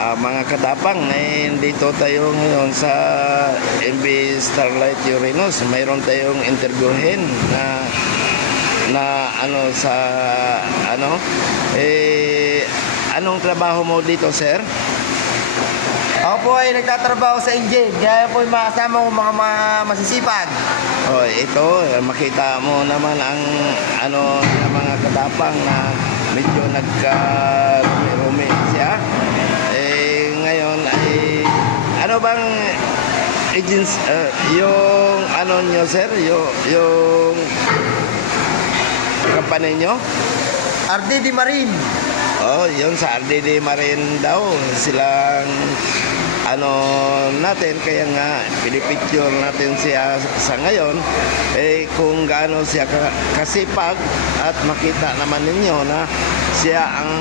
Mga katapang, dito tayo ngayon sa MB Starlight Uranus. Mayroon tayong interviewin na sa anong trabaho mo dito, sir? Ako po ay nagtatrabaho sa engine, kaya po yung makasama ko mga masisipag. Oh, ito, makita mo naman ang ng mga katapang na medyo nagka-rumi siya. Ngayon ay ano bang agents yung nyo, sir, yung company nyo? RDD Marine. Oh, yun sa RDD Marine daw silang natin, kaya nga pinipicture natin siya sa ngayon kung gaano siya kasipag, at makita naman ninyo na siya ang